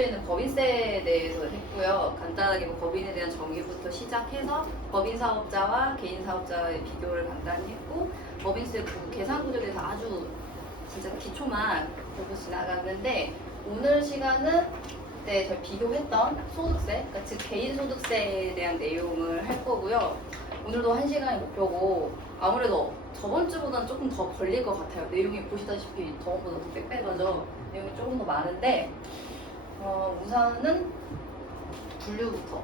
주에는 법인세에 대해서 했고요. 간단하게 뭐 법인에 대한 정의부터 시작해서 법인 사업자와 개인 사업자의 비교를 간단히 했고, 법인세 계산 구조에 대해서 아주 진짜 기초만 보고 지나갔는데, 오늘 시간은 그때 저희 비교했던 소득세, 그러니까 즉 개인 소득세에 대한 내용을 할 거고요. 오늘도 1시간이 목표고, 아무래도 저번 주보다는 조금 더 걸릴 것 같아요. 내용이 보시다시피 저번보다 더 빽빽하죠. 내용이 조금 더 많은데, 우선은 분류부터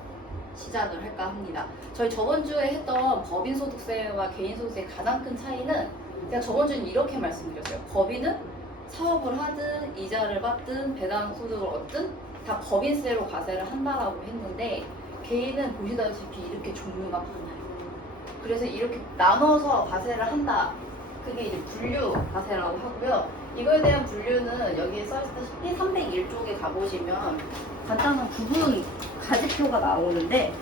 시작을 할까 합니다. 저희 저번 주에 했던 법인 소득세와 개인 소득세의 가장 큰 차이는, 제가 저번 주에는 이렇게 말씀드렸어요. 법인은 사업을 하든 이자를 받든 배당 소득을 얻든 다 법인세로 과세를 한다라고 했는데, 개인은 보시다시피 이렇게 종류가 많아요. 그래서 이렇게 나눠서 과세를 한다. 그게 이제 분류 과세라고 하고요. 이거에 대한 분류는 여기에 써있다시피 301쪽에 가보시면 간단한 구분 가지표가 나오는데,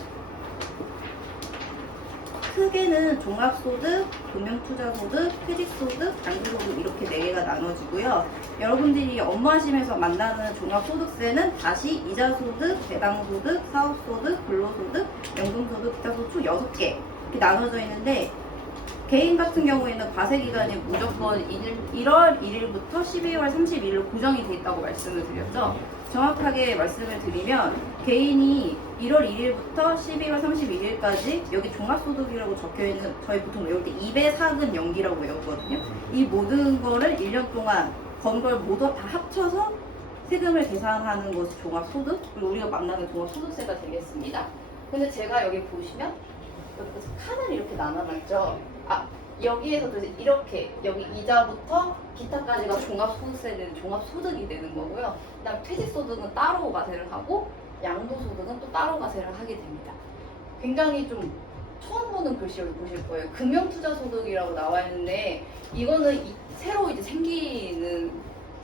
크게는 종합소득, 금융투자소득, 퇴직소득, 양도소득 이렇게 4개가 나눠지고요. 여러분들이 업무하시면서 만나는 종합소득세는 다시 이자소득, 배당소득, 사업소득, 근로소득, 연금소득, 기타소득 총 6개 이렇게 나눠져 있는데, 개인 같은 경우에는 과세기간이 무조건 1월 1일부터 12월 31일로 고정이 돼 있다고 말씀을 드렸죠. 정확하게 말씀을 드리면 개인이 1월 1일부터 12월 31일까지 여기 종합소득이라고 적혀있는, 저희 보통 외울 때 2배 사금 연기라고 외웠거든요. 이 모든 거를 1년 동안 번 걸 모두 다 합쳐서 세금을 계산하는 것이 종합소득, 그리고 우리가 만나는 종합소득세가 되겠습니다. 근데 제가 여기 보시면 여기 칸을 이렇게 나눠놨죠. 여기에서 이렇게 여기 이자부터 기타까지가 종합소득세 되는 종합소득이 되는 거고요. 그다음 퇴직소득은 따로 과세를 하고 양도소득은 또 따로 과세를 하게 됩니다. 굉장히 좀 처음 보는 글씨 여기 보실 거예요. 금융투자소득이라고 나와 있는데, 이거는 새로 이제 생기는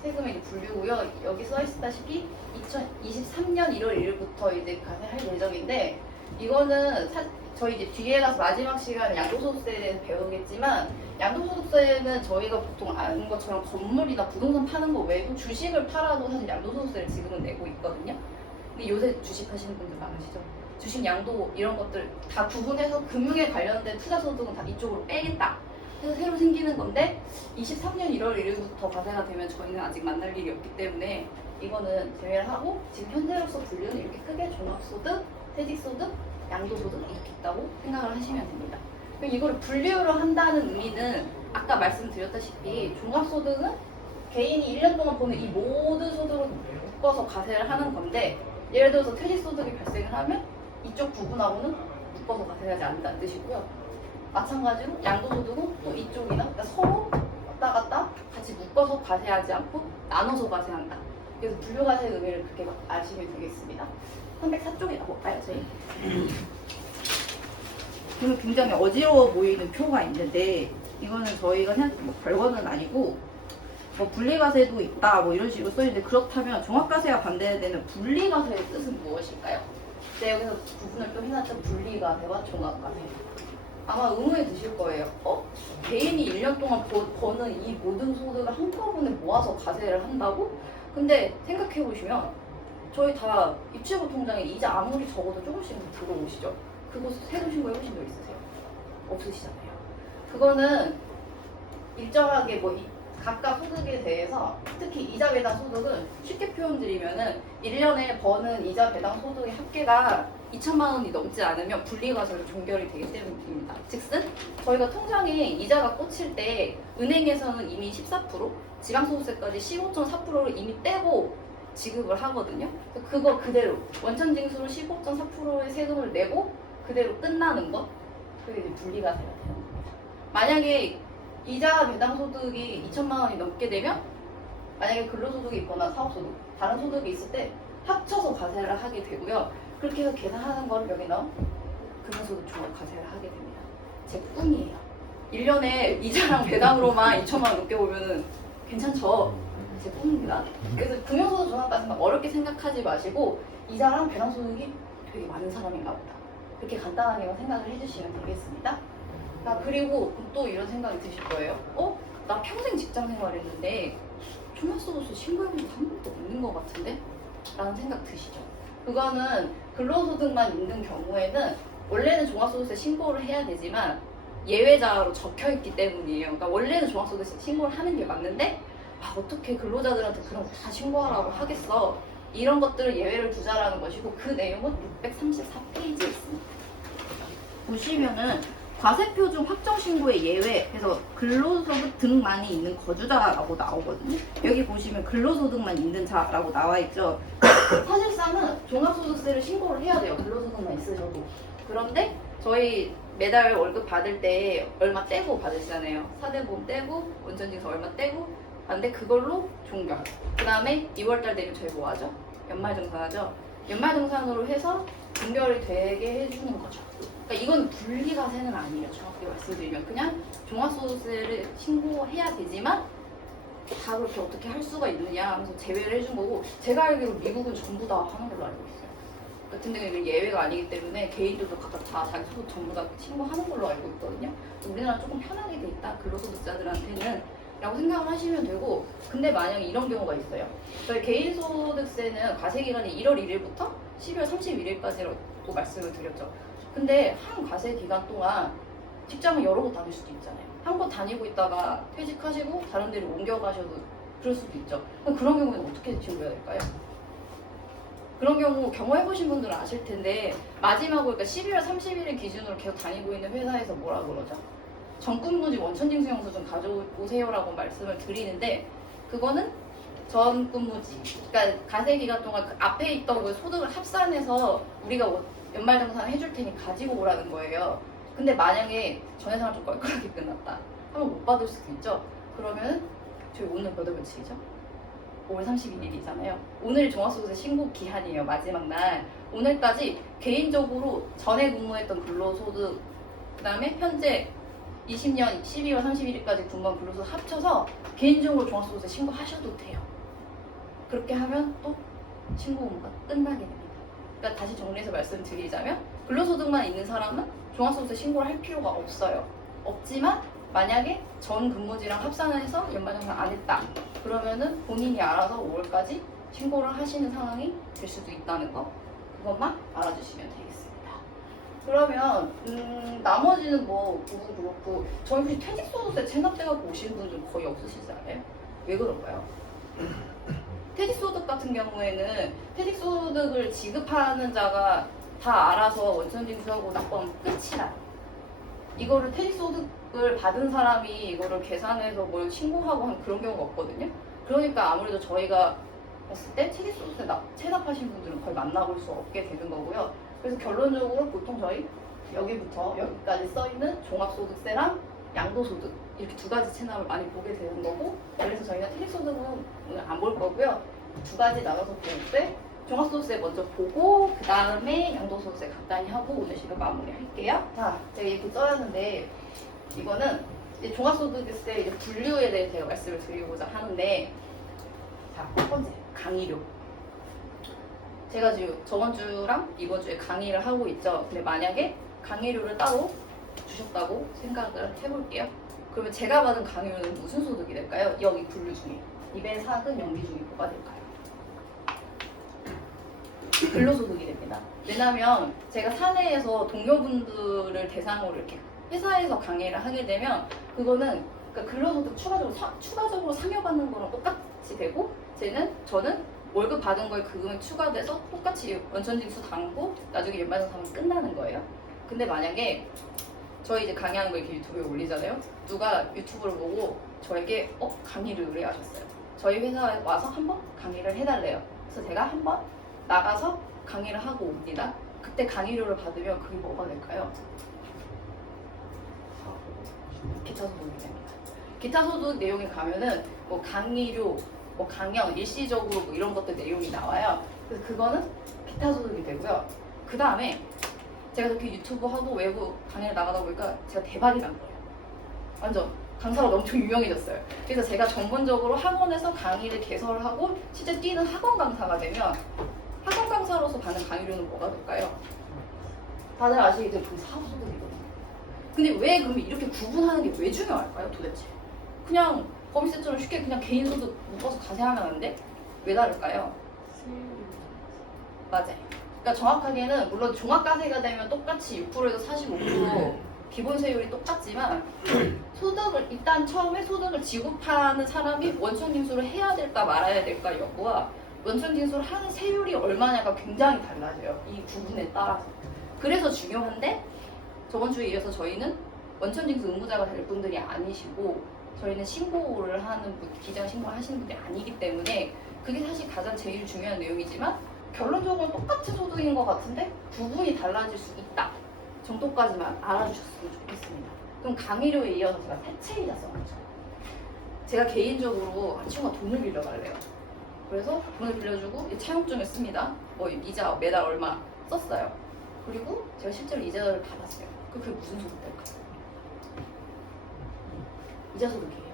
세금의 이제 분류고요. 여기 써 있다시피 2023년 1월 1일부터 이제 과세할 예정인데, 이거는 저희 이제 뒤에 가서 마지막 시간에 양도소득세에 대해서 배우겠지만, 양도소득세는 저희가 보통 아는 것처럼 건물이나 부동산 파는 거 외에도 주식을 팔아도 사실 양도소득세를 지금은 내고 있거든요. 근데 요새 주식 하시는 분들 많으시죠? 주식 양도 이런 것들 다 구분해서 금융에 관련된 투자소득은 다 이쪽으로 빼겠다 해서 새로 생기는 건데, 23년 1월 1일부터 과세가 되면 저희는 아직 만날 일이 없기 때문에 이거는 제외를 하고, 지금 현재로서 분류는 이렇게 크게 종합소득, 퇴직소득, 양도소득 이렇게 있다고 생각을 하시면 됩니다. 그럼 이거를 분류로 한다는 의미는 아까 말씀드렸다시피 종합소득은 개인이 1년 동안 버는 이 모든 소득을 묶어서 과세를 하는 건데, 예를 들어서 퇴직소득이 발생을 하면 이쪽 부분하고는 묶어서 과세하지 않는다는 뜻이고요. 마찬가지로 양도소득은 또 이쪽이나, 그러니까 서로 왔다 갔다 같이 묶어서 과세하지 않고 나눠서 과세한다. 그래서 분류과세의 의미를 그렇게 아시면 되겠습니다. 304쪽에 가볼까요, 저희? 그러면 굉장히 어지러워 보이는 표가 있는데, 이거는 저희가 뭐 별거는 아니고, 뭐 분리과세도 있다 뭐 이런 식으로 써있는데, 그렇다면 종합과세와 반대되는 분리과세의 뜻은 무엇일까요? 네, 여기서 구분을 또 해놨죠. 분리과세와 종합과세. 아마 의문이 드실 거예요. 개인이 1년 동안 버는 이 모든 소득을 한꺼번에 모아서 과세를 한다고? 근데 생각해보시면 저희 다 입주부 통장에 이자 아무리 적어도 조금씩 들어오시죠? 그거 세금 신고해보신 적 있으세요? 없으시잖아요. 그거는 일정하게 뭐 각각 소득에 대해서, 특히 이자 배당 소득은 쉽게 표현드리면은 1년에 버는 이자 배당 소득의 합계가 2천만 원이 넘지 않으면 분리과세로 종결이 되기 때문입니다. 즉슨 저희가 통장에 이자가 꽂힐 때 은행에서는 이미 14%, 지방소득세까지 15.4%를 이미 떼고 지급을 하거든요. 그거 그대로 원천징수로 15.4%의 세금을 내고 그대로 끝나는 것, 그게 이제 분리과세가 되는 겁니다. 만약에 이자 배당 소득이 2천만 원이 넘게 되면, 만약에 근로소득이 있거나 사업소득, 다른 소득이 있을 때 합쳐서 과세를 하게 되고요. 그렇게 해서 계산하는 걸 여기 넣은 금융소득 종합 과세를 하게 됩니다. 제 꿈이에요. 1년에 이자랑 배당으로만 2천만 원 넘게 오면은 괜찮죠? 제 꿈입니다. 그래서 금융소득 종합과세는 어렵게 생각하지 마시고, 이자랑 배당소득이 되게 많은 사람인가 보다, 그렇게 간단하게만 생각을 해주시면 되겠습니다. 그리고 또 이런 생각이 드실 거예요. 나 평생 직장 생활했는데 종합소득세 신고해본 적 한 번도 없는 것 같은데? 라는 생각 드시죠? 그거는 근로소득만 있는 경우에는 원래는 종합소득세 신고를 해야 되지만 예외자로 적혀있기 때문이에요. 그러니까 원래는 종합소득세 신고를 하는 게 맞는데 어떻게 근로자들한테 그런 거 다 신고하라고 하겠어. 이런 것들을 예외를 두자라는 것이고 그 내용은 634페이지에 있습니다. 보시면은 과세표준 확정신고의 예외해서 근로소득 등만이 있는 거주자라고 나오거든요. 여기 보시면 근로소득만 있는 자라고 나와 있죠. 사실상은 종합소득세를 신고를 해야 돼요. 근로소득만 있으셔도. 그런데 저희 매달 월급 받을 때 얼마 떼고 받으시잖아요. 사대보험 떼고 원천징수 얼마 떼고 근데 그걸로 종결. 그 다음에 2월달 되면 저희 뭐 하죠? 연말정산하죠. 연말정산으로 해서 종결이 되게 해주는 거죠. 그러니까 이건 분리과세는 아니에요. 정확히 말씀드리면 그냥 종합소득세를 신고해야 되지만 다 그렇게 어떻게 할 수가 있느냐 하면서 제외를 해준 거고 제가 알기로 미국은 전부 다 하는 걸로 알고 있어요. 같은 경우는 예외가 아니기 때문에 개인들도 각각 다 자기 소득 전부 다 신고하는 걸로 알고 있거든요. 우리나라 조금 편하게 돼 있다 근로소득자들한테는 라고 생각을 하시면 되고 근데 만약에 이런 경우가 있어요. 저희 개인소득세는 과세기간이 1월 1일부터 12월 31일까지라고 말씀을 드렸죠. 근데 한 과세 기간 동안 직장을 여러 곳 다닐 수도 있잖아요. 한 곳 다니고 있다가 퇴직하시고 다른 데로 옮겨가셔도 그럴 수도 있죠. 그럼 그런 경우에는 어떻게 신고해야 될까요? 그런 경우 경험해보신 분들은 아실 텐데 마지막으로 그러니까 12월 30일 기준으로 계속 다니고 있는 회사에서 뭐라 그러죠? 전근무지 원천징수 영수증 가져오세요라고 말씀을 드리는데 그거는 전근무지 그러니까 가세 기간 동안 그 앞에 있던 그 소득을 합산해서 우리가 연말정산 해줄 테니 가지고 오라는 거예요. 근데 만약에 전회생활 좀 껄끄하게 끝났다 하면 못 받을 수도 있죠. 그러면 저희 오늘 몇 월 며칠이죠? 5월 31일이잖아요. 오늘이 종합소득세 신고 기한이에요. 마지막 날. 오늘까지 개인적으로 전에 근무했던 근로소득 그 다음에 현재 20년 12월 31일까지 근무한 근로소득 합쳐서 개인적으로 종합소득세 신고하셔도 돼요. 그렇게 하면 또 신고 의무가 끝나게 됩니다. 그러니까 다시 정리해서 말씀드리자면 근로소득만 있는 사람은 종합소득세 신고를 할 필요가 없어요. 없지만 만약에 전 근무지랑 합산을 해서 연말정산 안 했다. 그러면은 본인이 알아서 5월까지 신고를 하시는 상황이 될 수도 있다는 거 그것만 알아주시면 되겠습니다. 그러면 나머지는 뭐 부분 그렇고 저희 혹시 퇴직소득세 체납돼갖고 오시는 분들 거의 없으시지 않아요? 왜 그럴까요? 퇴직소득 같은 경우에는 퇴직소득을 지급하는 자가 다 알아서 원천징수하고 납부하면 끝이라 이거를 퇴직소득을 받은 사람이 이거를 계산해서 뭘 신고하고 한 그런 경우가 없거든요. 그러니까 아무래도 저희가 봤을 때 퇴직소득세 체납하신 분들은 거의 만나볼 수 없게 되는 거고요. 그래서 결론적으로 보통 저희 여기부터 여기까지 써있는 종합소득세랑 양도소득 이렇게 두 가지 체납을 많이 보게 되는 거고 그래서 저희가 퇴직소득은 오늘 안 볼 거고요. 두 가지 나눠서 볼 때 종합소득세 먼저 보고 그 다음에 양도소득세 간단히 하고 오늘 시간 마무리할게요. 자, 제가 이렇게 써놨는데 이거는 이제 종합소득세 이제 분류에 대해 제가 말씀을 드리고자 하는데 자, 첫 번째 강의료. 제가 지금 저번 주랑 이번 주에 강의를 하고 있죠. 근데 만약에 강의료를 따로 주셨다고 생각을 해볼게요. 그러면 제가 받은 강의료는 무슨 소득이 될까요? 여기 분류 중에 이벤 사근 연비 중에 뭐가 될까요? 근로소득이 됩니다. 왜냐하면 제가 사내에서 동료분들을 대상으로 이렇게 회사에서 강의를 하게 되면 그거는 그러니까 근로소득 추가적으로 상여받는 거랑 똑같이 되고 저는 월급 받은 거에 그 금액 추가돼서 똑같이 원천징수 당고 나중에 연말정산하면 끝나는 거예요. 근데 만약에 저희 이제 강의하는 거 이렇게 유튜브에 올리잖아요. 누가 유튜브를 보고 저에게 강의를 의뢰하셨어요. 저희 회사에 와서 한번 강의를 해달래요. 그래서 제가 한번 나가서 강의를 하고 옵니다. 그때 강의료를 받으면 그게 뭐가 될까요? 기타 소득이 됩니다. 기타 소득 내용에 가면은 뭐 강의료, 뭐 강연, 일시적으로 뭐 이런 것들 내용이 나와요. 그래서 그거는 기타 소득이 되고요. 그 다음에 제가 그렇게 유튜브 하고 외부 강의를 나가다 보니까 제가 대박이 난 거예요. 완전 강사로 엄청 유명해졌어요. 그래서 제가 전문적으로 학원에서 강의를 개설하고 실제 뛰는 학원 강사가 되면 학원 강사로서 받는 강의료는 뭐가 될까요? 다들 아시겠죠? 그게 사업소득이거든요. 근데 왜 그러면 이렇게 구분하는 게 왜 중요할까요? 도대체? 그냥 법인세처럼 쉽게 그냥 개인소득 묶어서 가세하면 안 돼? 왜 다를까요? 맞아요. 그러니까 정확하게는 물론 종합과세가 되면 똑같이 6%에서 45% 기본 세율이 똑같지만 소득을 일단 처음에 소득을 지급하는 사람이 원천징수를 해야 될까 말아야 될까 여부와 원천징수를 하는 세율이 얼마냐가 굉장히 달라져요. 이 부분에 따라서. 그래서 중요한데 저번 주에 이어서 저희는 원천징수 의무자가 될 분들이 아니시고 저희는 신고를 하는 분, 기장 신고를 하시는 분들이 아니기 때문에 그게 사실 가장 제일 중요한 내용이지만 결론적으로는 똑같은 소득인 것 같은데 구분이 달라질 수 있다 정도까지만 알아주셨으면 좋겠습니다. 그럼 강의료에 이어서 제가 세채이자 써놨죠. 제가 개인적으로 친구가 돈을 빌려달래요. 그래서 돈을 빌려주고 차용증을 씁니다. 뭐 이자 매달 얼마 썼어요. 그리고 제가 실제로 이자를 받았어요. 그게 무슨 소득 될까요? 이자 소득이에요.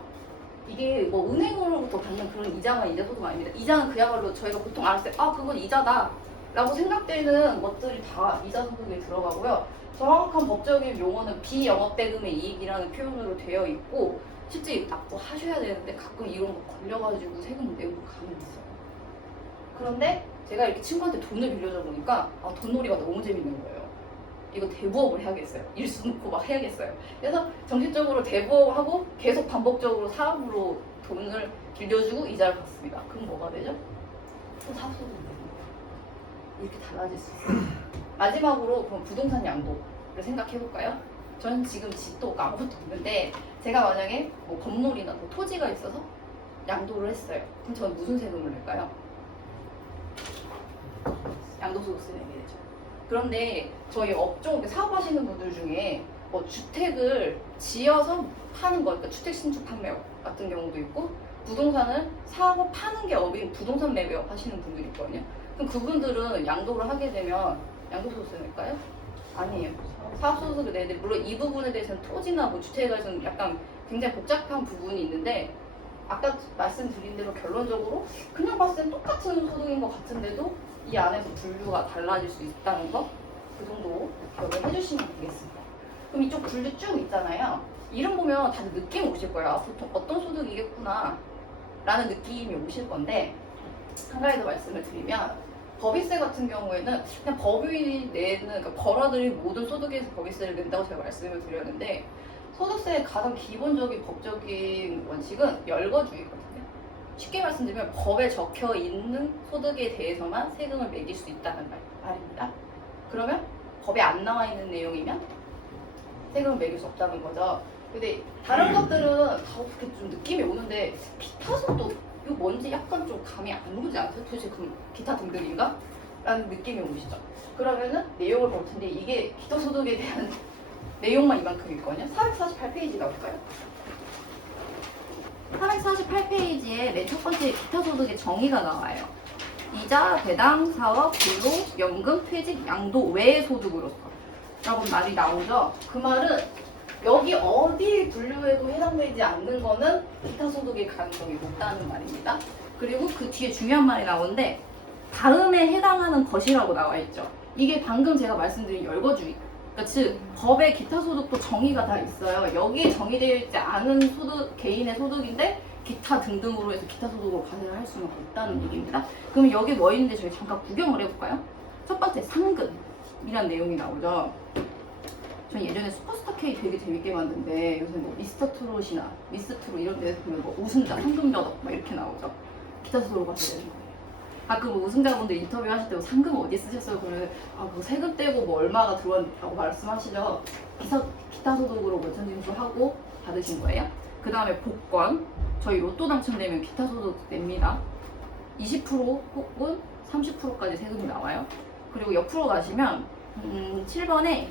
이게 뭐 은행으로부터 받는 그런 이자만 이자 소득 아닙니다. 이자는 그야말로 저희가 보통 알았을 때 그건 이자다 라고 생각되는 것들이 다 이자 소득에 들어가고요. 정확한 법적인 용어는 비영업대금의 이익이라는 표현으로 되어 있고 실제 납부하셔야 되는데 가끔 이런 거 걸려가지고 세금 내고 가면 있어요. 그런데 제가 이렇게 친구한테 돈을 빌려줘 보니까 돈놀이가 너무 재밌는 거예요. 이거 대부업을 해야겠어요. 일수 놓고 막 해야겠어요. 그래서 정식적으로 대부업을 하고 계속 반복적으로 사업으로 돈을 빌려주고 이자를 받습니다. 그럼 뭐가 되죠? 또 사업소득이 되는 거예요. 이렇게 달라질 수 있어요. 마지막으로 그럼 부동산 양도를 생각해 볼까요? 저는 지금 집도 아무것도 없는데 제가 만약에 뭐 건물이나 뭐 토지가 있어서 양도를 했어요. 그럼 저는 무슨 세금을 낼까요? 양도소득세 내게 되죠. 그런데 저희 업종 사업하시는 분들 중에 뭐 주택을 지어서 파는 거, 그러니까 주택 신축 판매업 같은 경우도 있고 부동산을 사고 파는 게 업인 부동산 매매업 하시는 분들이 있거든요. 그럼 그분들은 양도를 하게 되면 양도소득세 낼까요? 아니에요. 사업소득을 내는데 물론 이 부분에 대해서는 토지나 뭐 주택에 대해서는 약간 굉장히 복잡한 부분이 있는데 아까 말씀드린 대로 결론적으로 그냥 봤을 땐 똑같은 소득인 것 같은데도 이 안에서 분류가 달라질 수 있다는 거 그 정도 기억을 해주시면 되겠습니다. 그럼 이쪽 분류 쭉 있잖아요. 이름 보면 다들 느낌 오실 거예요. 보통 어떤 소득이겠구나 라는 느낌이 오실 건데 한 가지 더 말씀을 드리면 법인세 같은 경우에는 그냥 법인이 내는 그러니까 벌어들인 모든 소득에서 법인세를 낸다고 제가 말씀을 드렸는데 소득세의 가장 기본적인 법적인 원칙은 열거주의거든요. 쉽게 말씀드리면 법에 적혀 있는 소득에 대해서만 세금을 매길 수 있다는 말입니다. 그러면 법에 안 나와 있는 내용이면 세금을 매길 수 없다는 거죠. 근데 다른 것들은 다 어떻게 좀 느낌이 오는데 기타 소득 이거 뭔지 약간 좀 감이 안 오지 않아요? 도대체 그 기타 등급인가? 라는 느낌이 오시죠? 그러면은 내용을 볼 텐데 이게 기타 소득에 대한 내용만 이만큼일 거든요. 448페이지 나올까요? 448페이지에 맨 첫 번째 기타 소득의 정의가 나와요. 이자, 배당, 사업, 근로, 연금, 퇴직, 양도 외의 소득으로서 라고 말이 나오죠. 그 말은 여기 어디 분류에도 해당되지 않는 거는 기타 소득의 가능성이 높다는 말입니다. 그리고 그 뒤에 중요한 말이 나오는데 다음에 해당하는 것이라고 나와 있죠. 이게 방금 제가 말씀드린 열거주의. 그러니까 즉 법의 기타 소득도 정의가 다 있어요. 여기에 정의되어 있지 않은 소득, 개인의 소득인데 기타 등등으로 해서 기타 소득으로 과세를 할 수는 없다는 얘기입니다. 그럼 여기 뭐 있는데 저희 잠깐 구경을 해볼까요? 첫 번째 상금이라는 내용이 나오죠. 전 예전에 슈퍼스타 K 되게 재밌게 봤는데 요새 뭐 미스터 트롯이나 미스 트롯 이런 데서 보면 뭐 우승자, 상금여덕 막 이렇게 나오죠. 기타 소득으로 과세되는 거예요. 가끔 뭐 우승자분들 인터뷰 하실 때 상금 어디 쓰셨어요? 그러면 그거 세금 떼고 뭐 얼마가 들어왔다고 말씀하시죠. 기타 소득으로 원천징수하고 받으신 거예요. 그 다음에 복권, 저희 로또 당첨되면 기타 소득 냅니다. 20% 혹은 30%까지 세금이 나와요. 그리고 옆으로 가시면 7번에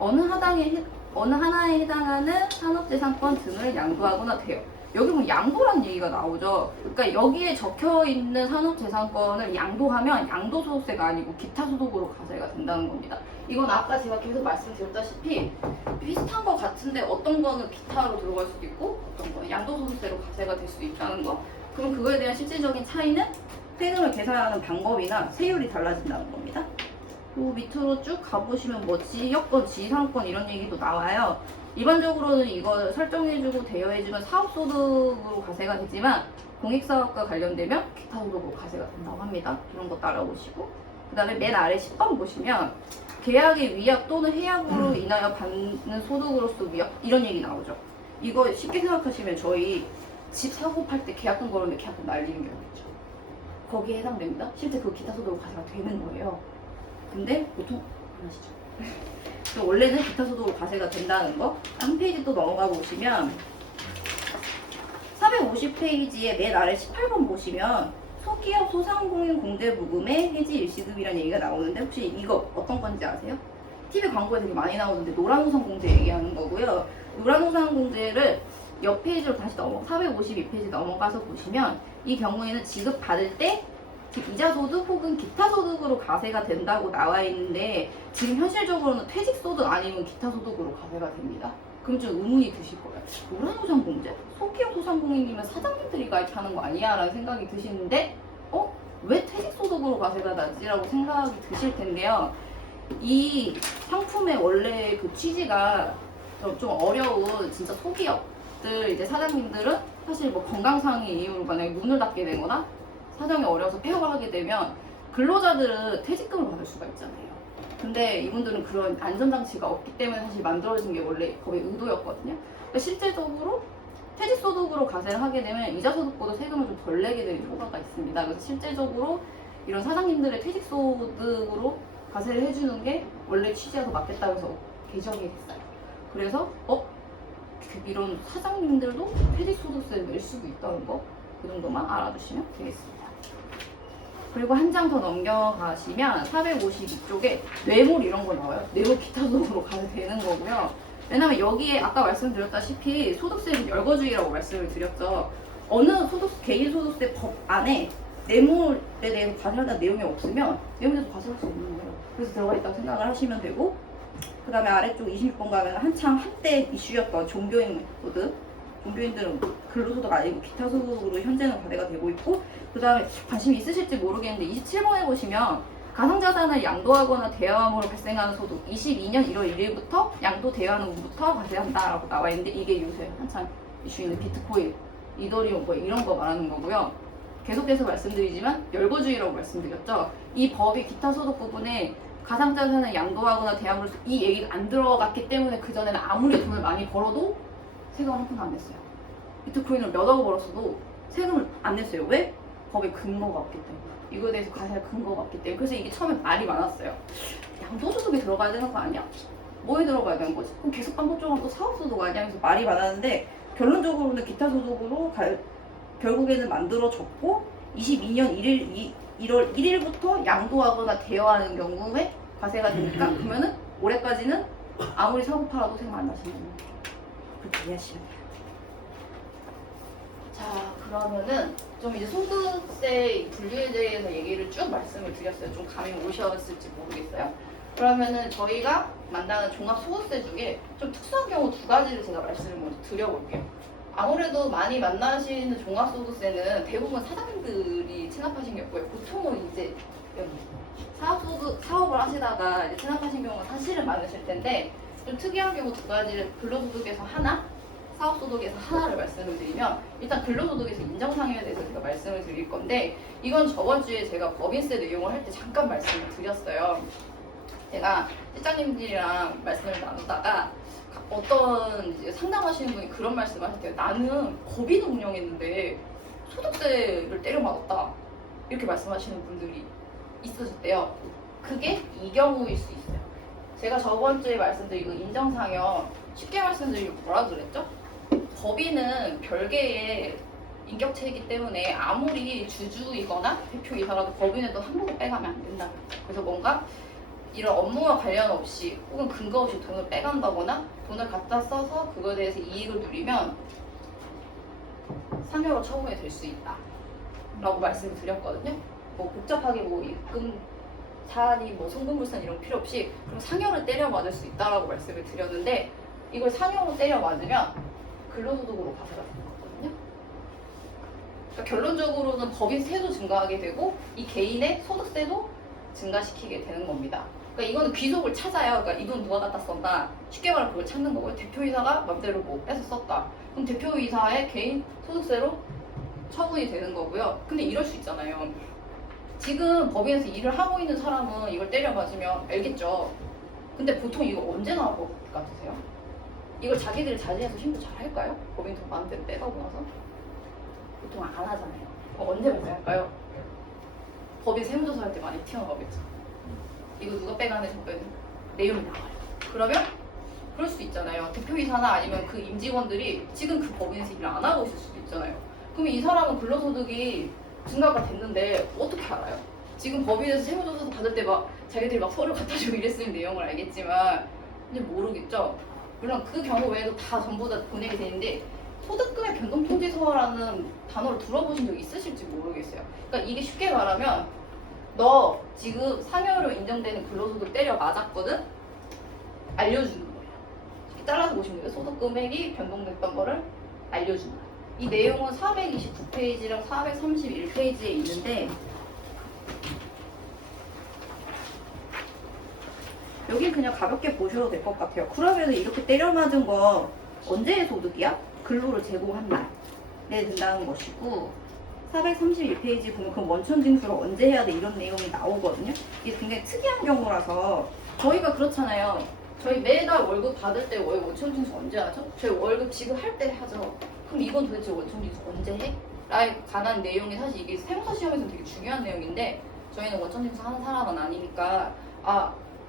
어느 하나에 해당하는 산업재산권 등을 양도하거나 돼요. 여기 보면 양도란 얘기가 나오죠. 그러니까 여기에 적혀있는 산업재산권을 양도하면 양도소득세가 아니고 기타소득으로 과세가 된다는 겁니다. 이건 아까 제가 계속 말씀드렸다시피 비슷한 것 같은데 어떤 거는 기타로 들어갈 수도 있고 어떤 거는 양도소득세로 과세가 될 수도 있다는 거. 그럼 그거에 대한 실질적인 차이는 세금을 계산하는 방법이나 세율이 달라진다는 겁니다. 요 밑으로 쭉 가보시면 뭐 지역권, 지상권 이런 얘기도 나와요. 일반적으로는 이걸 설정해주고 대여해주면 사업소득으로 과세가 되지만 공익사업과 관련되면 기타 소득으로 과세가 된다고 합니다. 이런 거 따라오시고, 그 다음에 맨 아래 10번 보시면 계약의 위약 또는 해약으로 인하여 받는 소득으로서 위약, 이런 얘기 나오죠. 이거 쉽게 생각하시면 저희 집 사고 팔 때 계약금 걸었는데 계약금 날리는 경우 있죠. 거기에 해당됩니다. 실제 그 기타 소득으로 과세가 되는 거예요. 근데 보통 안 하시죠. 원래는 기타 소득으로 과세가 된다는 거. 한 페이지 또 넘어가 보시면 450페이지에 맨 아래 18번 보시면 소기업 소상공인 공제부금의 해지 일시금이라는 얘기가 나오는데 혹시 이거 어떤 건지 아세요? TV 광고에 되게 많이 나오는데 노란우산 공제 얘기하는 거고요. 노란우산 공제를 옆 페이지로 다시 452페이지 넘어가서 보시면 이 경우에는 지급받을 때 이자소득 혹은 기타소득으로 과세가 된다고 나와 있는데 지금 현실적으로는 퇴직소득 아니면 기타소득으로 과세가 됩니다. 그럼 좀 의문이 드실 거예요. 노란우산 공제? 소기업 소상공인이면 사장님들이 가입하는 거 아니야? 라는 생각이 드시는데 왜 퇴직소득으로 과세가 나지라고 생각이 드실 텐데요. 이 상품의 원래 그 취지가 좀 어려운 진짜 소기업들 이제 사장님들은 사실 뭐 건강상의 이유로 만약에 문을 닫게 되거나 사정이 어려워서 폐업을 하게 되면 근로자들은 퇴직금을 받을 수가 있잖아요. 근데 이분들은 그런 안전장치가 없기 때문에 사실 만들어진 게 원래 거의 의도였거든요. 그러니까 실제적으로 퇴직소득으로 과세를 하게 되면 이자소득보다 세금을 좀 덜 내게 되는 효과가 있습니다. 그래서 실제적으로 이런 사장님들의 퇴직소득으로 과세를 해주는 게 원래 취지가 더 맞겠다고 해서 개정이 됐어요. 그래서 이런 사장님들도 퇴직소득세를 낼 수도 있다는 거, 그 정도만 알아두시면 되겠습니다. 그리고 한 장 더 넘겨가시면 452쪽에 뇌물 이런 거 나와요. 뇌물 기타 소득으로 가도 되는 거고요. 왜냐면 여기에 아까 말씀드렸다시피 소득세는 열거주의라고 말씀을 드렸죠. 어느 개인 소득세 법 안에 뇌물에 대해서 과세한다는 내용이 없으면 뇌물에 대해서 과세할 수 없는 거예요. 그래서 들어가 있다고 생각을 하시면 되고, 그 다음에 아래쪽 26번 가면 한때 이슈였던 종교인 소득, 종교인들은 근로소득 아니고 기타 소득으로 현재는 과세가 되고 있고, 그 다음에 관심이 있으실지 모르겠는데 27번에 보시면 가상자산을 양도하거나 대여함으로 발생하는 소득 22년 1월 1일부터 양도 대여하는 운부터 과세한다라고 나와 있는데 이게 요새 한참 이슈 있는 비트코인, 이더리움 뭐 이런 거 말하는 거고요. 계속해서 말씀드리지만 열거주의라고 말씀드렸죠. 이 법이 기타 소득 부분에 가상자산을 양도하거나 대여함으로써 이 얘기가 안 들어갔기 때문에 그전에는 아무리 돈을 많이 벌어도 세금 한 푼 안 냈어요. 비트코인을 몇 억을 벌었어도 세금을 안 냈어요. 왜? 법에 근거가 없기 때문에. 이거에 대해서 과세할 근거가 없기 때문에. 그래서 이게 처음에 말이 많았어요. 양도소득이 들어가야 되는 거 아니야? 뭐에 들어가야 되는 거지? 그럼 계속 반복적으로 또 사업소득 아니야? 그래서 말이 많았는데 결론적으로는 기타 소득으로 결국에는 만들어졌고 22년 1월 1일부터 양도하거나 대여하는 경우에 과세가 되니까 그러면은 올해까지는 아무리 사고 팔아도 세금 안 나시는 거예요. 그렇게 이해하시면 돼요. 자, 그러면은 좀 이제 소득세 분류에 대해서 얘기를 쭉 말씀을 드렸어요. 좀 감이 오셨을지 모르겠어요. 그러면은 저희가 만나는 종합소득세 중에 좀 특수한 경우 두 가지를 제가 말씀을 먼저 드려볼게요. 아무래도 많이 만나시는 종합소득세는 대부분 사장님들이 체납하신 경우에 보통은 이제 여기 사업을 하시다가 이제 체납하신 경우가 사실은 많으실 텐데 좀 특이한 경우 두 가지를 근로소득에서 하나, 사업소득에서 하나를 말씀을 드리면 일단 근로소득에서 인정상여에 대해서 제가 말씀을 드릴 건데 이건 저번 주에 제가 법인세 내용을 할 때 잠깐 말씀을 드렸어요. 제가 실장님들이랑 말씀을 나누다가 어떤 이제 상담하시는 분이 그런 말씀을 하셨대요. 나는 법인을 운영했는데 소득세를 때려 맞았다. 이렇게 말씀하시는 분들이 있으셨대요. 그게 이 경우일 수 있어요. 제가 저번 주에 말씀드린 그 인정상여 쉽게 말씀드리면 뭐라 그랬죠? 법인은 별개의 인격체이기 때문에 아무리 주주이거나 대표이사라도 법인에도 함부로 빼가면 안 된다. 그래서 뭔가 이런 업무와 관련 없이 혹은 근거 없이 돈을 빼간다거나 돈을 갖다 써서 그거에 대해서 이익을 누리면 상여로 처분이 될 수 있다 라고 말씀을 드렸거든요. 뭐 복잡하게 뭐 입금 사안이 뭐 송금불산 이런 거 필요 없이 그럼 상여를 때려 맞을 수 있다라고 말씀을 드렸는데 이걸 상여로 때려 맞으면 근로소득으로 과세가 되는 거거든요. 그러니까 결론적으로는 법인 세도 증가하게 되고 이 개인의 소득세도 증가시키게 되는 겁니다. 그러니까 이거는 귀속을 찾아요. 그러니까 이 돈 누가 갖다 썼다. 쉽게 말하면 그걸 찾는 거고요. 대표이사가 맘대로 뭐 빼서 썼다. 그럼 대표이사의 개인 소득세로 처분이 되는 거고요. 근데 이럴 수 있잖아요. 지금 법인에서 일을 하고 있는 사람은 이걸 때려 맞으면 알겠죠. 근데 보통 이거 언제 나올 것 같으세요? 이걸 자기들이 자진해서 신고 잘 할까요? 법인 돈 마음대로 빼가고 나서? 보통 안 하잖아요. 언제 발생할까요? 법인 세무조사 할 때 많이 튀어나오겠죠. 이거 누가 빼가네 저거는 내용이 나와요. 그러면 그럴 수 있잖아요. 대표이사나 아니면 그 임직원들이 지금 그 법인에서 일을 안 하고 있을 수도 있잖아요. 그럼 이 사람은 근로소득이 증가가 됐는데 어떻게 알아요? 지금 법인에서 세무조사 받을 때 막 자기들이 막 서류 갖다 주고 이랬으면 내용을 알겠지만 이제 모르겠죠. 물론 그 경우 외에도 다 전부 다 본액이 되는데 소득금의 변동통지서라는 단어를 들어보신 적 있으실지 모르겠어요. 그러니까 이게 쉽게 말하면 너 지금 상여로 인정되는 근로소득 때려 맞았거든? 알려주는 거예요. 이렇게 잘라서 보시면 돼요. 소득금액이 변동됐던 거를 알려주는 거예요. 이 내용은 429페이지랑 431페이지에 있는데 여긴 그냥 가볍게 보셔도 될 것 같아요. 그러면 이렇게 때려 맞은 거 언제의 소득이야? 근로를 제공한 날에 든다는 것이고 431페이지 보면 그럼 원천 징수를 언제 해야 돼? 이런 내용이 나오거든요. 이게 굉장히 특이한 경우라서 저희가 그렇잖아요. 저희 매달 월급 받을 때 원천 징수 언제 하죠? 저희 월급 지급할 때 하죠. 그럼 이건 도대체 원천 징수 언제 해? 라에 관한 내용이 사실 이게 세무사 시험에서는 되게 중요한 내용인데 저희는 원천 징수 하는 사람은 아니니까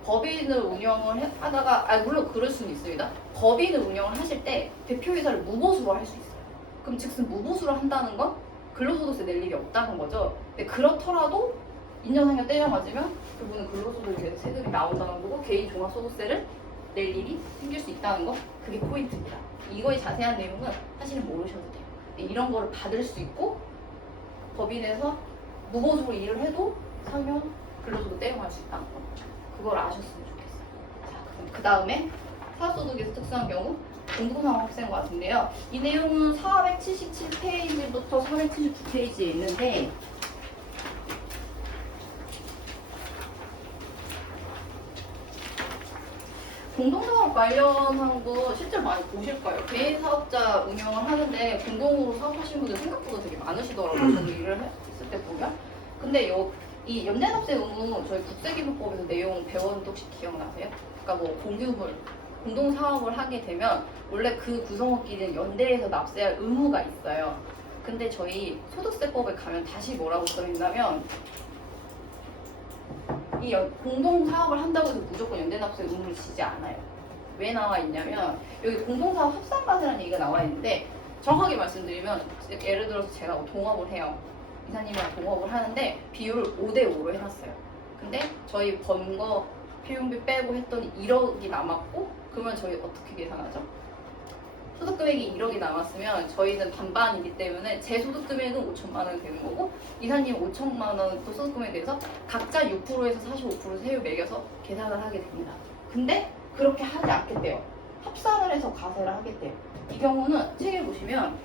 법인을 운영을 하다가 물론 그럴 수는 있습니다. 법인을 운영을 하실 때 대표이사를 무보수로 할 수 있어요. 그럼 즉슨 무보수로 한다는 건 근로소득세 낼 일이 없다는 거죠. 근데 그렇더라도 인정상여 때려 맞으면 그분은 근로소득에 세금이 나온다는 거고 개인 종합소득세를 낼 일이 생길 수 있다는 거 그게 포인트입니다. 이거의 자세한 내용은 사실은 모르셔도 돼요. 이런 거를 받을 수 있고 법인에서 무보수로 일을 해도 상여 근로소득 때려갈 수 있다는 거 그걸 아셨으면 좋겠어요. 자, 그럼 그 다음에 사업소득에서 특수한 경우 공동상업학생 같은데요. 이 내용은 477페이지부터 479페이지에 있는데 공동사업 관련한 거 실제로 많이 보실 거예요. 개인 사업자 운영을 하는데 공동으로 사업하시는 분들 생각보다 되게 많으시더라고요. 저도 일을 했을 때 보면. 근데 이 연대납세 의무 저희 국세기본법에서 내용 배웠는데 혹시 기억나세요? 그러니까 뭐 공동사업을 하게 되면 원래 그 구성원끼리는 연대에서 납세할 의무가 있어요. 근데 저희 소득세법에 가면 다시 뭐라고 써있냐면 공동사업을 한다고 해서 무조건 연대납세 의무를 지지 않아요. 왜 나와 있냐면 여기 공동사업 합산과세라는 얘기가 나와 있는데 정확하게 말씀드리면 예를 들어서 제가 동업을 해요. 이사님이랑 동업을 하는데 비율을 5대5로 해놨어요. 근데 저희 번 거 필요비 빼고 했더니 1억이 남았고 그러면 저희 어떻게 계산하죠? 소득금액이 1억이 남았으면 저희는 반반이기 때문에 제 소득금액은 5천만 원이 되는 거고 이사님 5천만 원 또 소득금액에 대해서 각자 6%에서 45% 세율 매겨서 계산을 하게 됩니다. 근데 그렇게 하지 않겠대요. 합산을 해서 과세를 하겠대요. 이 경우는 책에 보시면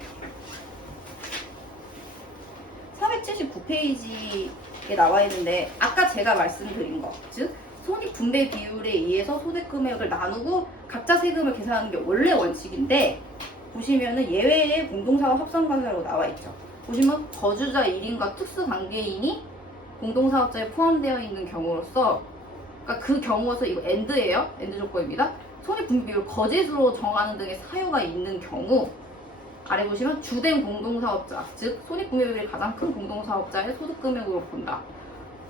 479페이지에 나와 있는데 아까 제가 말씀드린 거, 즉 손익 분배 비율에 의해서 소득 금액을 나누고 각자 세금을 계산하는 게 원래 원칙인데 보시면은 예외의 공동사업 합산과세라고 나와 있죠. 보시면 거주자 1인과 특수관계인이 공동사업자에 포함되어 있는 경우로서 그러니까 그 경우에서 이거 엔드예요. 엔드 조건입니다. 손익 분배 비율을 거짓으로 정하는 등의 사유가 있는 경우 아래 보시면 주된 공동사업자, 즉 손익분배율이 가장 큰 공동사업자의 소득금액으로 본다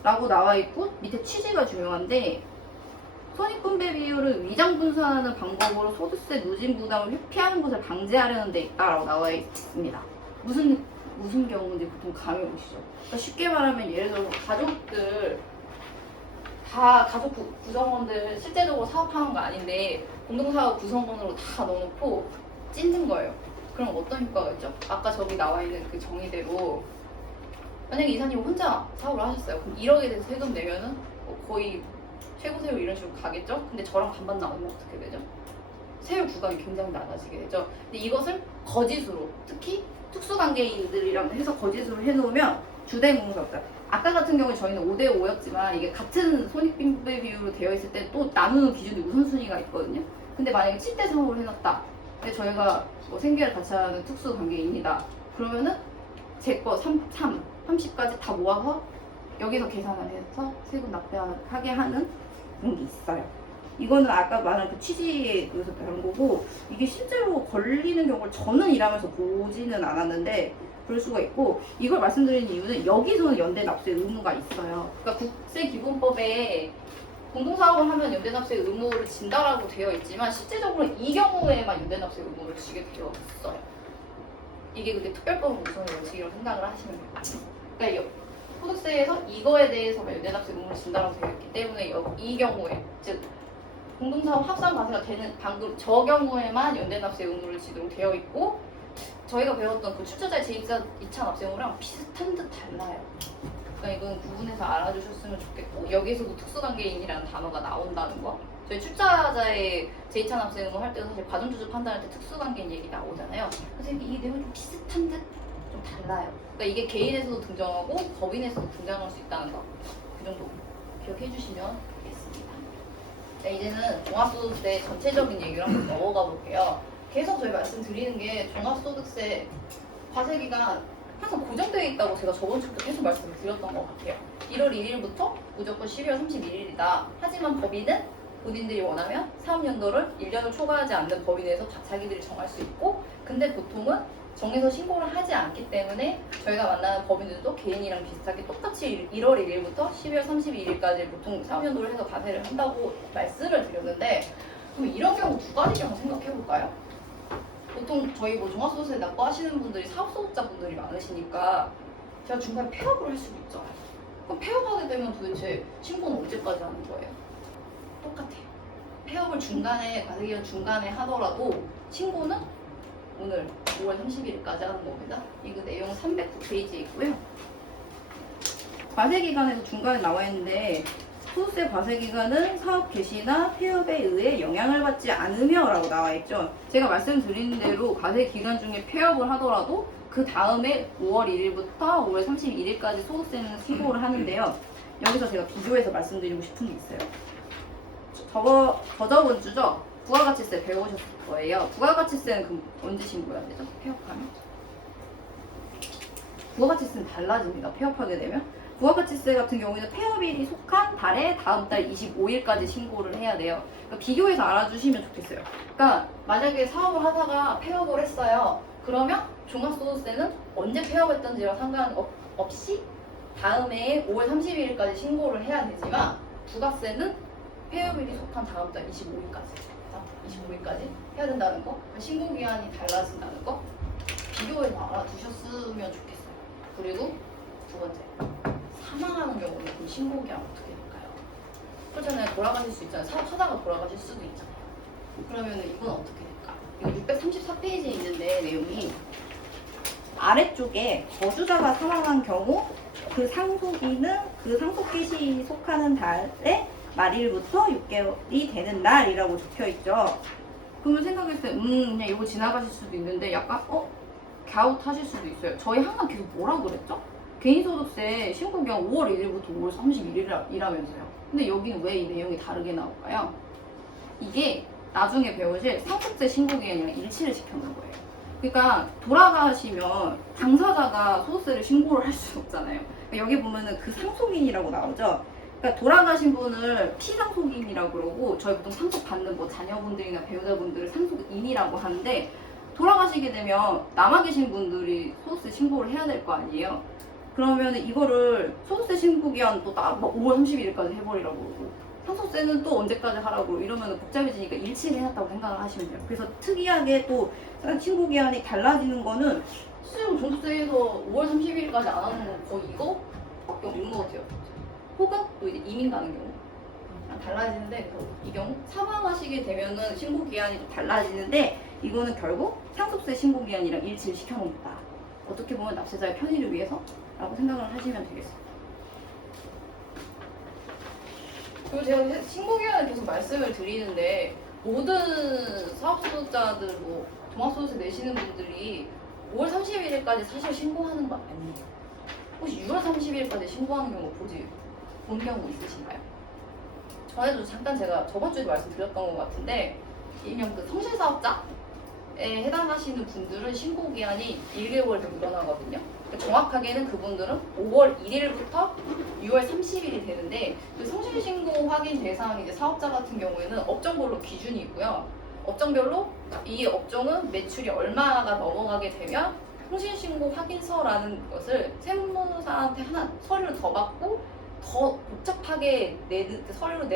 라고 나와 있고 밑에 취지가 중요한데 손익분배 비율을 위장분산하는 방법으로 소득세 누진 부담을 회피하는 것을 방지하려는 데 있다라고 나와 있습니다. 무슨 경우인지 보통 감이 오시죠? 그러니까 쉽게 말하면 예를 들어서 가족들 다 가족 구성원들 실제적으로 사업하는 거 아닌데 공동사업 구성원으로 다 넣어놓고 찢는 거예요. 그럼 어떤 효과가 있죠? 아까 저기 나와 있는 그 정의대로 만약에 이사님 혼자 사업을 하셨어요. 그럼 1억에 대해서 세금 내면은 거의 최고 세율 이런 식으로 가겠죠? 근데 저랑 반반 나오면 어떻게 되죠? 세율 구간이 굉장히 낮아지게 되죠. 근데 이것을 거짓으로 특히 특수관계인들이랑 해서 거짓으로 해놓으면 주된 공동사업자 아까 같은 경우에 저희는 5대5였지만 이게 같은 손익분배 비율로 되어 있을 때 또 나누는 기준이 우선순위가 있거든요. 근데 만약에 7대3으로 해놨다. 근데 저희가 뭐 생계를 같이 하는 특수관계인이다. 그러면은 제 거 30까지 다 모아서 여기서 계산을 해서 세금 납부하게 하는 그런 게 있어요. 이거는 아까 말한 그 취지에서 그런 거고, 이게 실제로 걸리는 경우를 저는 일하면서 보지는 않았는데 그럴 수가 있고, 이걸 말씀드리는 이유는 여기서는 연대 납세 의무가 있어요. 그러니까 국세기본법에 공동사업을 하면 연대 납세 의무를 진다라고 되어 있지만 실제적으로 이 경우에만 연대 납세 의무를 지게 되어 있어요. 이게 근데 특별법은 우선의 원칙이라고 생각을 하시면 돼요. 그러니까 소득세에서 이거에 대해서만 연대 납세 의무를 진다라고 되어 있기 때문에 이 경우에, 즉 공동사업 합산 과세가 되는 방금 저 경우에만 연대 납세 의무를 지도록 되어 있고, 저희가 배웠던 그 출자자의 제2차 납세 의무랑 비슷한 듯 달라요. 그러니까 이건 구분해서 알아주셨으면 좋겠고, 여기서도 특수관계인이라는 단어가 나온다는 거. 저희 출자자의 제2차 납세 의무 할 때도 사실 과정주주 판단할 때 특수관계인 얘기 나오잖아요. 그래서 이 내용이 좀 비슷한 듯 좀 달라요. 그러니까 이게 개인에서도 등장하고 법인에서도 등장할 수 있다는 거. 그 정도 기억해 주시면 되겠습니다. 네, 이제는 종합소득세 전체적인 얘기를 한번 넘어가 볼게요. 계속 저희 말씀드리는 게 종합소득세 과세기간 항상 고정되어 있다고 제가 저번 주부터 계속 말씀을 드렸던 것 같아요. 1월 1일부터 무조건 12월 31일이다. 하지만 법인은 본인들이 원하면 사업연도를 1년을 초과하지 않는 범위 내에서 자기들이 정할 수 있고, 근데 보통은 정해서 신고를 하지 않기 때문에 저희가 만나는 법인들도 개인이랑 비슷하게 똑같이 1월 1일부터 12월 31일까지 보통 사업연도를 해서 과세를 한다고 말씀을 드렸는데, 그럼 이런 경우 두 가지 경우 생각해 볼까요? 보통 저희 뭐 종합소득세 납부하시는 분들이 사업소득자분들이 많으시니까 제가 중간에 폐업을 할 수도 있잖아요. 그럼 폐업하게 되면 도대체 신고는 언제까지 하는 거예요? 똑같아요. 폐업을 중간에, 과세기간 중간에 하더라도 신고는 오늘 5월 30일까지 하는 겁니다. 이거 내용 309페이지에 있고요. 과세기간에서 중간에 나와 있는데, 소득세 과세기간은 사업 개시나 폐업에 의해 영향을 받지 않으며 라고 나와 있죠. 제가 말씀드린 대로 과세기간 중에 폐업을 하더라도 그 다음에 5월 1일부터 5월 31일까지 소득세는 신고를 하는데요. 여기서 제가 비교해서 말씀드리고 싶은 게 있어요. 저저번 주죠? 부가가치세 배우셨을 거예요. 부가가치세는 그럼 언제 신고해야 되죠? 폐업하면? 부가가치세는 달라집니다. 폐업하게 되면. 부가가치세 같은 경우에는 폐업일이 속한 달에 다음 달 25일까지 신고를 해야 돼요. 그러니까 비교해서 알아주시면 좋겠어요. 그러니까 만약에 사업을 하다가 폐업을 했어요. 그러면 종합소득세는 언제 폐업했던지와 상관없이 다음 해에 5월 31일까지 신고를 해야 되지만, 부가세는 폐업일이 속한 다음 달 25일까지 해야 된다는 거, 신고기한이 달라진다는 거 비교해서 알아두셨으면 좋겠어요. 그리고 두 번째, 사망하는 경우는 그럼 신고기한 어떻게 될까요? 그렇잖아요. 돌아가실 수 있잖아요. 사업하다가 돌아가실 수도 있잖아요. 그러면 이건 어떻게 될까? 이거 634페이지에 있는데 내용이 아래쪽에 거주자가 사망한 경우 그 상속인은 그 상속 개시 속하는 달에 말일부터 6개월이 되는 날이라고 적혀 있죠. 그러면 생각했을 때 그냥 이거 지나가실 수도 있는데 약간 갸웃하실 수도 있어요. 저희 항상 계속 뭐라 그랬죠? 개인소득세 신고기한 5월 1일부터 5월 31일이라면서요. 근데 여기는 왜 이 내용이 다르게 나올까요? 이게 나중에 배우실 상속세 신고기한이랑 일치를 시켜놓은 거예요. 그러니까 돌아가시면 당사자가 소득세를 신고를 할 수 없잖아요. 그러니까 여기 보면은 그 상속인이라고 나오죠. 그러니까 돌아가신 분을 피상속인이라고 그러고, 저희 보통 상속 받는 뭐 자녀분들이나 배우자분들을 상속인이라고 하는데, 돌아가시게 되면 남아 계신 분들이 소득세 신고를 해야 될 거 아니에요. 그러면 이거를 소득세 신고기한 또 5월 30일까지 해버리라고 그러고, 상속세는 또 언제까지 하라고 이러면 복잡해지니까 일치를 해놨다고 생각을 하시면 돼요. 그래서 특이하게 또 신고기한이 달라지는 거는 실제로 종부세에서 5월 30일까지 안 하는 건 거의 이거밖에 없는 것 같아요. 혹은 또 이제 이민 가는 경우 달라지는데, 이 경우 사망하시게 되면은 신고기한이 좀 달라지는데, 이거는 결국 상속세 신고기한이랑 일치를 시켜놓는다. 어떻게 보면 납세자의 편의를 위해서라고 생각을 하시면 되겠습니다. 그리고 제가 신고기한을 계속 말씀을 드리는데, 모든 사업소득자들 뭐 종합소득세 내시는 분들이 5월 31일까지 사실 신고하는 거 아니에요. 혹시 6월 30일까지 신고하는 경우 본 경우 있으신가요? 전에도 잠깐 제가 저번 주에도 말씀드렸던 것 같은데, 일명 그 성실사업자에 해당하시는 분들은 신고 기한이 1개월 더 늘어나거든요. 그러니까 정확하게는 그분들은 5월 1일부터 6월 30일이 되는데 그 성실신고 확인 대상 이제 사업자 같은 경우에는 업종별로 기준이 있고요. 업종별로 이 업종은 매출이 얼마가 넘어가게 되면 성실신고 확인서라는 것을 세무사한테 하나 서류를 더 받고 더 복잡하게 서류를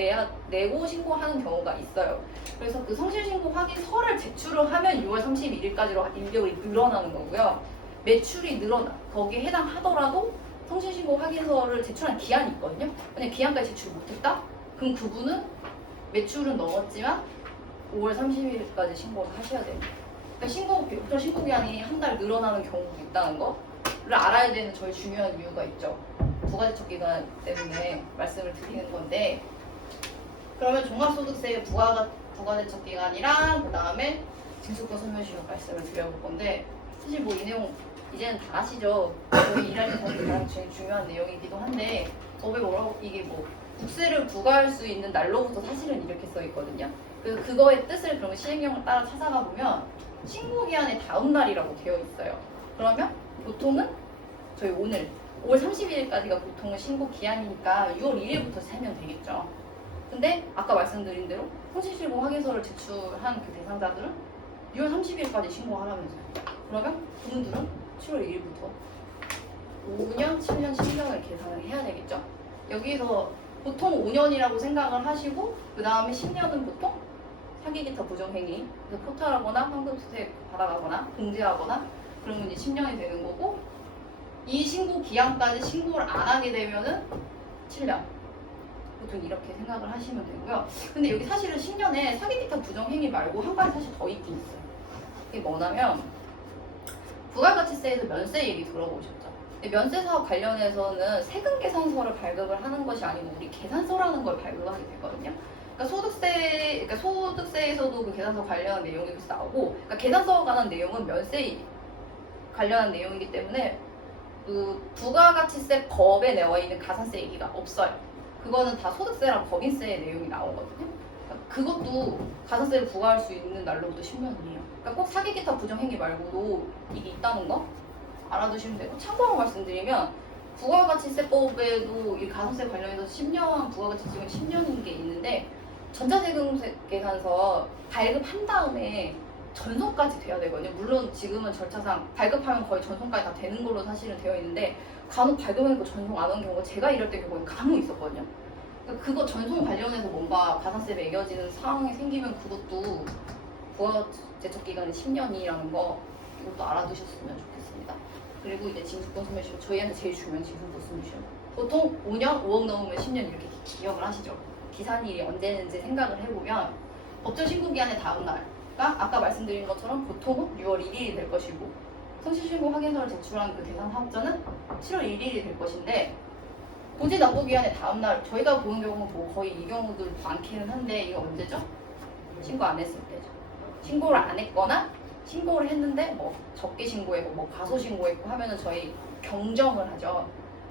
내고 신고하는 경우가 있어요. 그래서 그 성실신고 확인서를 제출을 하면 6월 31일까지로 1개월이 늘어나는 거고요. 매출이 늘어나 거기에 해당하더라도 성실신고 확인서를 제출한 기한이 있거든요. 만약 기한까지 제출 못했다? 그럼 그분은 매출은 넘었지만 5월 30일까지 신고를 하셔야 됩니다. 그러니까 빅터 신고 기한이 한 달 늘어나는 경우도 있다는 거를 알아야 되는 저희 중요한 이유가 있죠. 부가대척 기간 때문에 말씀을 드리는 건데, 그러면 종합소득세 부가대척 기간이랑 그 다음에 징수권 소멸시효 말씀을 드려볼 건데, 사실 뭐 이 내용 이제는 다 아시죠? 저희 일할 때 저는 가장 제일 중요한 내용이기도 한데, 법에 뭐라고 이게 뭐 국세를 부과할 수 있는 날로부터 사실은 이렇게 써 있거든요. 그래서 그거의 뜻을 그러면 시행령을 따라 찾아가 보면 신고 기한의 다음 날이라고 되어 있어요. 그러면 보통은 저희 오늘 5월 30일까지가 보통은 신고 기한이니까 6월 1일부터 세면 되겠죠. 근데 아까 말씀드린 대로 성실신고 확인서를 제출한 그 대상자들은 6월 30일까지 신고하라면서요. 그러면 그분들은 7월 1일부터 5년, 7년, 10년을 계산을 해야 되겠죠. 여기서 보통 5년이라고 생각을 하시고 그 다음에 10년은 보통 사기기타 부정행위, 그래서 포탈하거나 환급세 받아가거나 공제하거나 그러면 이제 10년이 되는 거고, 이 신고 기한까지 신고를 안 하게 되면은 7년. 보통 이렇게 생각을 하시면 되고요. 근데 여기 사실은 10년에 사기기타 부정행위 말고 한 가지 사실 더 있긴 있어요. 이게 뭐냐면 부가가치세에서 면세 얘기 들어보셨죠? 면세 사업 관련해서는 세금 계산서를 발급을 하는 것이 아니고 우리 계산서라는 걸 발급하게 되거든요. 그러니까 소득세에서도 그 계산서 관련한 내용이 여기서 나오고, 그러니까 계산서에 관한 내용은 면세 관련한 내용이기 때문에 그 부가가치세 법에 나와 있는 가산세 얘기가 없어요. 그거는 다 소득세랑 법인세의 내용이 나오거든요. 그러니까 그것도 가산세를 부과할 수 있는 날로부터 10년이에요. 그러니까 꼭 사기기타 부정행위 말고도 이게 있다는 거 알아두시면 되고, 참고로 말씀드리면 부가가치세법에도 이 가산세 관련해서 10년 부가가치세금 10년인 게 있는데, 전자세금 계산서 발급한 다음에 전송까지 돼야 되거든요. 물론 지금은 절차상 발급하면 거의 전송까지 다 되는 걸로 사실은 되어 있는데, 간혹 발급해놓고 전송 안 한 경우가 제가 일할 때 경우에 간혹 있었거든요. 그러니까 그거 전송 관련해서 뭔가 가산세 매겨지는 상황이 생기면 그것도 부가대척 기간이 10년이라는 거 이것도 알아두셨으면 좋겠습니다. 그리고 이제 징수권 소멸시효, 저희한테 제일 중요한 징수권 소멸시효. 보통 5년, 5억 넘으면 10년 이렇게 기억을 하시죠. 기산일이 언제는지 생각을 해보면 법정 신고 기한의 다음 날, 아까 말씀드린 것처럼 보통은 6월 1일이 될 것이고, 성실신고 확인서를 제출한 그 대상 사업자는 7월 1일이 될 것인데, 고지 납부 기한의 다음 날, 저희가 보는 경우는 뭐 거의 이 경우도 많기는 한데, 이게 언제죠? 신고 안 했을 때죠. 신고를 안 했거나 신고를 했는데 뭐 적게 신고했고 뭐 과소 신고했고 하면은 저희 경정을 하죠.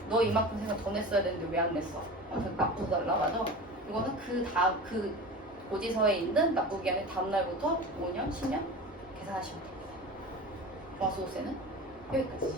너 이만큼 생각 더 냈어야 되는데 왜 안 냈어? 아무튼 납부 달라가죠. 이거는 그 고지서에 있는 납부 기한의 다음 날부터 5년, 10년 계산하시면 됩니다. 과소세는 여기까지.